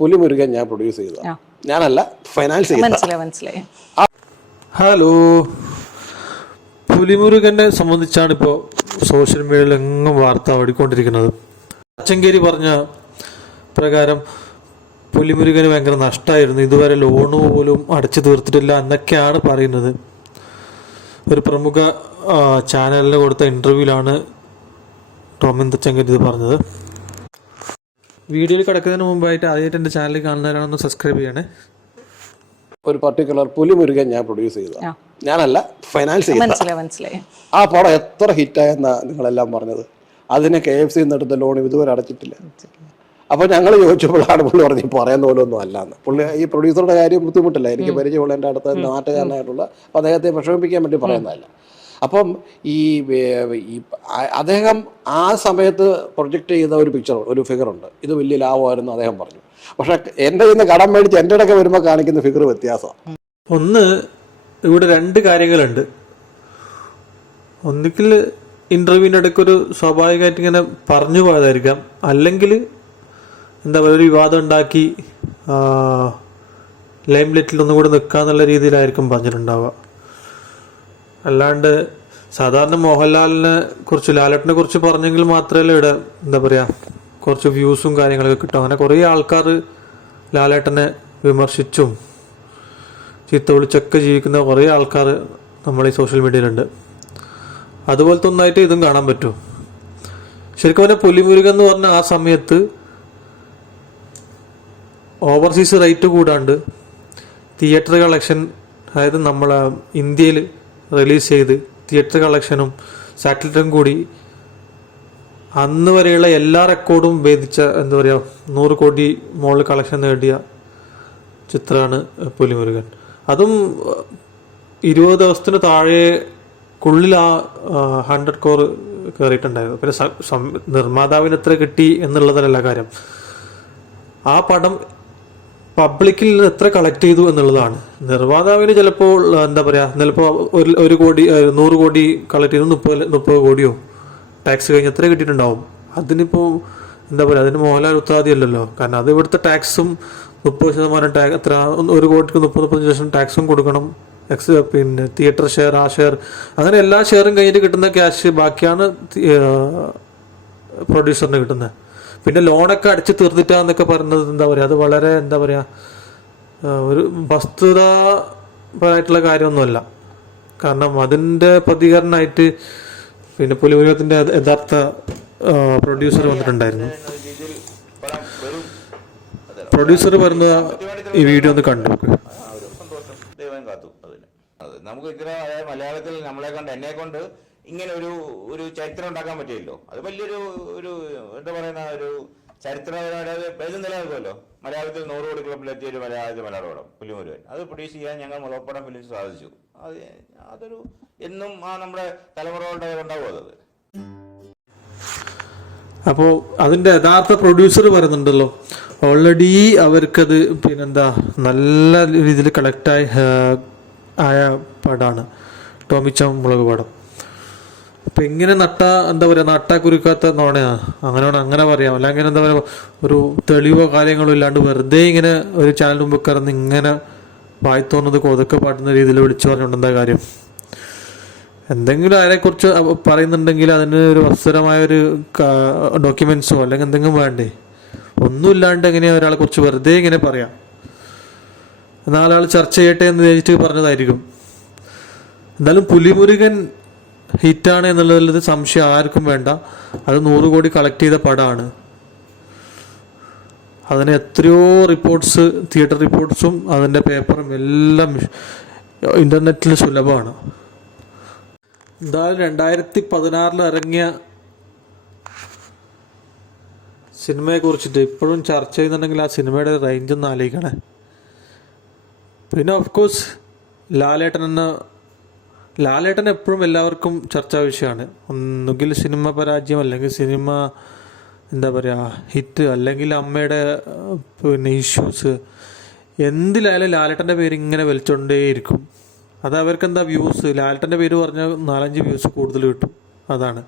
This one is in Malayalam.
പുലിമുരുകൻ ഞാൻ പ്രൊഡ്യൂസ് ചെയ്തത്. ഞാനല്ല ഫൈനാൻസ് ചെയ്ത മനസ്സിലായി മനസ്സിലായി. ഹലോ. പുലിമുരുകനെ സംബന്ധിച്ചാണ് ഇപ്പോൾ സോഷ്യൽ മീഡിയയിൽ എങ്ങും വാർത്ത ഓടിക്കൊണ്ടിരിക്കുന്നത്. അച്ചങ്കേരി പറഞ്ഞ പ്രകാരം പുലിമുരുകന് ഭയങ്കര നഷ്ടമായിരുന്നു ഇതുവരെ ലോണ് പോലും അടച്ചു തീർത്തിട്ടില്ല എന്നൊക്കെയാണ് പറയുന്നത്. ഒരു പ്രമുഖ ചാനലിന് കൊടുത്ത ഇന്റർവ്യൂവിലാണ് ടോമിൻ തച്ചങ്കരി ഇത് പറഞ്ഞത്. വീഡിയോയിൽ കിടക്കുന്നതിന് മുമ്പായിട്ട് ആദ്യമായിട്ട് എന്റെ ചാനൽ കാണുന്നവരാണെന്ന് സബ്സ്ക്രൈബ് ചെയ്യണേ. ഒരു പർട്ടിക്കുലർ പുലിമുരുകൻ ഞാൻ പ്രൊഡ്യൂസ് ചെയ്ത ഞാനല്ല ഫൈനാൻസ് ചെയ്ത. മനസ്സിലായി മനസ്സിലായി. ആ പടം എത്ര ഹിറ്റായെന്നാ നിങ്ങളെല്ലാം പറഞ്ഞത്. അതിന് കെ എഫ് സി നിന്നെടുത്ത ലോൺ ഇതുവരെ അടച്ചിട്ടില്ല. അപ്പോൾ ഞങ്ങൾ ചോദിച്ചപ്പോഴാണ് പുള്ളി പറഞ്ഞ് ഈ പറയുന്ന പോലെ ഒന്നും അല്ലാന്ന്. പുള്ളി ഈ പ്രൊഡ്യൂസറുടെ കാര്യം ബുദ്ധിമുട്ടില്ല. എനിക്ക് പരിചയമുള്ള എന്റെ അടുത്ത നാട്ടുകാരനായിട്ടുള്ള അപ്പോൾ അദ്ദേഹത്തെ വിഷമിപ്പിക്കാൻ വേണ്ടി പറയുന്നതല്ല. അപ്പം ഈ അദ്ദേഹം ആ സമയത്ത് പ്രൊജക്റ്റ് ചെയ്ത ഒരു പിക്ചർ ഒരു ഫിഗർ ഉണ്ട്. ഇത് വലിയ ലാഭമായിരുന്നു അദ്ദേഹം പറഞ്ഞു. പക്ഷെ എന്റെ ഇന്ന് കടം മേടിച്ച് എന്റെ ഇടയ്ക്ക് വരുമ്പോൾ കാണിക്കുന്ന ഫിഗർ വ്യത്യാസമാണ് ഒന്ന് ഇവിടെ രണ്ട് കാര്യങ്ങളുണ്ട്. ഒന്നിക്കിൽ ഇന്റർവ്യൂവിന്റെ ഇടയ്ക്ക് ഒരു സ്വാഭാവികമായിട്ട് ഇങ്ങനെ പറഞ്ഞു പോയതായിരിക്കാം. അല്ലെങ്കിൽ എന്താ പറയുക ഒരു വിവാദം ഉണ്ടാക്കി ലൈം ലൈറ്റിൽ ഒന്നും കൂടെ നിൽക്കുക എന്നുള്ള രീതിയിലായിരിക്കും പറഞ്ഞിട്ടുണ്ടാവുക. അല്ലാണ്ട് സാധാരണ മോഹൻലാലിനെ കുറിച്ച് ലാലട്ടിനെ കുറിച്ച് പറഞ്ഞെങ്കിൽ മാത്രമല്ല ഇവിടെ എന്താ പറയുക കുറച്ച് വ്യൂസും കാര്യങ്ങളൊക്കെ കിട്ടും. അങ്ങനെ കുറേ ആൾക്കാർ ലാലേട്ടനെ വിമർശിച്ചും ചീത്ത വിളിച്ചൊക്കെ ജീവിക്കുന്ന കുറേ ആൾക്കാർ നമ്മൾ ഈ സോഷ്യൽ മീഡിയയിലുണ്ട്. അതുപോലത്തെ ഒന്നായിട്ട് ഇതും കാണാൻ പറ്റും. ശരിക്കും പറഞ്ഞാൽ പുലിമുരുകൻ എന്ന് പറഞ്ഞ ആ സമയത്ത് ഓവർസീസ് റേറ്റ് കൂടാണ്ട് തിയേറ്റർ കളക്ഷൻ അതായത് നമ്മളെ ഇന്ത്യയിൽ റിലീസ് ചെയ്ത് തിയേറ്റർ കളക്ഷനും സാറ്റലൈറ്റും കൂടി അന്ന് വരെയുള്ള എല്ലാ റെക്കോർഡും ഭേദിച്ച എന്താ പറയുക നൂറ് കോടി മോളിൽ കളക്ഷൻ നേടിയ ചിത്രമാണ് പുലിമുരുകൻ. അതും ഇരുപത് ദിവസത്തിന് താഴെക്കുള്ളിൽ ആ ഹൺഡ്രഡ് കോർ കയറിയിട്ടുണ്ടായിരുന്നു പിന്നെ നിർമ്മാതാവിന് എത്ര കിട്ടി എന്നുള്ളതല്ല കാര്യം. ആ പടം പബ്ലിക്കിൽ നിന്ന് എത്ര കളക്ട് ചെയ്തു എന്നുള്ളതാണ്. നിർമ്മാതാവിന് ചിലപ്പോൾ എന്താ പറയുക ചിലപ്പോൾ ഒരു ഒരു കോടി നൂറ് കോടി കളക്ട് ചെയ്തു മുപ്പത് മുപ്പത് കോടിയോ? ടാക്സ് കഴിഞ്ഞ് എത്ര കിട്ടിയിട്ടുണ്ടാവും. അതിനിപ്പോൾ എന്താ പറയുക അതിന് മോഹൻലാൽ ഉത്തരവാദിയല്ലല്ലോ കാരണം അത് ഇവിടുത്തെ ടാക്സും മുപ്പത് ശതമാനം ടാക്സ് എത്ര ഒരു കോടിക്ക് മുപ്പത് മുപ്പത്തഞ്ച് ലക്ഷം ടാക്സും കൊടുക്കണം. എക്സ് പിന്നെ തിയേറ്റർ ഷെയർ ആ ഷെയർ അങ്ങനെ എല്ലാ ഷെയറും കഴിഞ്ഞിട്ട് കിട്ടുന്ന ക്യാഷ് ബാക്കിയാണ് പ്രൊഡ്യൂസറിന് കിട്ടുന്നത്. പിന്നെ ലോണൊക്കെ അടിച്ച് തീർത്തിട്ടാന്നൊക്കെ പറയുന്നത് എന്താ പറയുക അത് വളരെ എന്താ പറയുക ഒരു വസ്തുതാപരമായിട്ടുള്ള കാര്യമൊന്നുമല്ല. കാരണം അതിന്റെ പ്രതികരണമായിട്ട് പിന്നെ പുലിമുരുകത്തിന്റെ യഥാർത്ഥ പ്രൊഡ്യൂസർ വന്നിട്ടുണ്ടായിരുന്നു. പ്രൊഡ്യൂസർ പറഞ്ഞ ഈ വീഡിയോ ഒന്ന് കണ്ടു നമുക്ക് ഇത്ര മലയാളത്തിൽ നമ്മളെ കൊണ്ട് എന്നെ കൊണ്ട് ഇങ്ങനെ ഒരു ഒരു ചരിത്രം ഉണ്ടാക്കാൻ പറ്റില്ലല്ലോ അത് വലിയൊരു ഒരു എന്താ പറയുന്ന ഒരു ചരിത്രപരമായിട്ട് അത് എഴുതും നിലനിൽക്കുമല്ലോ. മലയാളത്തിൽ നൂറ് കോടി ക്ലബിലെത്തിയ ഒരു മലയാളത്തിൽ മലയാള പടം പുലിമുരുവൻ അത് പ്രൊഡ്യൂസ് ചെയ്യാൻ ഞങ്ങൾ മുളപ്പടം ഫിലിംസ് സാധിച്ചു. അത് അതൊരു എന്നും ആ നമ്മുടെ തലമുറകളുടെ ഉണ്ടാവും അത്. അപ്പോൾ അതിന്റെ യഥാർത്ഥ പ്രൊഡ്യൂസർ പറയുന്നുണ്ടല്ലോ. ഓൾറെഡി അവർക്കത് പിന്നെന്താ നല്ല രീതിയിൽ കളക്റ്റായി ആയ പടമാണ് ടോമിച്ച മുളക് പടം. അപ്പം ഇങ്ങനെ നട്ട എന്താ പറയുക നട്ട കുരുക്കാത്ത നോണയാ. അങ്ങനെ അങ്ങനെ പറയാം. അല്ലെങ്കിൽ എന്താ പറയുക ഒരു തെളിവോ കാര്യങ്ങളോ ഇല്ലാണ്ട് വെറുതെ ഇങ്ങനെ ഒരു ചാനൽ മുമ്പ് കിടന്ന് ഇങ്ങനെ വായി തോന്നുന്നത് കൊതുക്ക പാട്ടുന്ന രീതിയിൽ വിളിച്ചു പറഞ്ഞുകൊണ്ട് എന്താ കാര്യം? എന്തെങ്കിലും അതിനെക്കുറിച്ച് പറയുന്നുണ്ടെങ്കിൽ അതിന് ഒരു വസ്തുരമായ ഒരു ഡോക്യുമെന്റ്സോ അല്ലെങ്കിൽ എന്തെങ്കിലും വേണ്ടേ? ഒന്നുമില്ലാണ്ട് എങ്ങനെയാ ഒരാളെ കുറിച്ച് വെറുതെ ഇങ്ങനെ പറയാം? നാലാൾ ചർച്ച ചെയ്യട്ടെ എന്ന് വിചാരിച്ചിട്ട് പറഞ്ഞതായിരിക്കും. എന്തായാലും പുലിമുരുകൻ ഹിറ്റാണ് എന്നുള്ളതിൽ സംശയം ആർക്കും വേണ്ട. അത് നൂറ് കോടി കളക്ട് ചെയ്ത പടമാണ് അതിന് എത്രയോ റിപ്പോർട്ട്സ് തിയേറ്റർ റിപ്പോർട്ട്സും അതിന്റെ പേപ്പറും എല്ലാം ഇന്റർനെറ്റിൽ സുലഭമാണ്. എന്തായാലും രണ്ടായിരത്തി പതിനാറിൽ ഇറങ്ങിയ സിനിമയെ കുറിച്ചിട്ട് ഇപ്പോഴും ചർച്ച ചെയ്യുന്നുണ്ടെങ്കിൽ ആ സിനിമയുടെ റേഞ്ച് ഒന്ന് ആലോചിക്കണേ. പിന്നെ ഓഫ് കോഴ്സ് ലാലേട്ടൻ എന്ന ലാലേട്ടൻ എപ്പോഴും എല്ലാവർക്കും ചർച്ചാ വിഷയമാണ്. ഒന്നുകിൽ സിനിമ പരാജയം അല്ലെങ്കിൽ സിനിമ എന്താ പറയുക ഹിറ്റ് അല്ലെങ്കിൽ അമ്മയുടെ പിന്നെ ഇഷ്യൂസ് എന്തിലായാലും ലാലേട്ടന്റെ പേര് ഇങ്ങനെ വലിച്ചോണ്ടേയിരിക്കും. അത് അവർക്ക് എന്താ വ്യൂസ് ലാലേട്ടന്റെ പേര് പറഞ്ഞാൽ നാലഞ്ച് വ്യൂസ് കൂടുതൽ കിട്ടും. അതാണ്.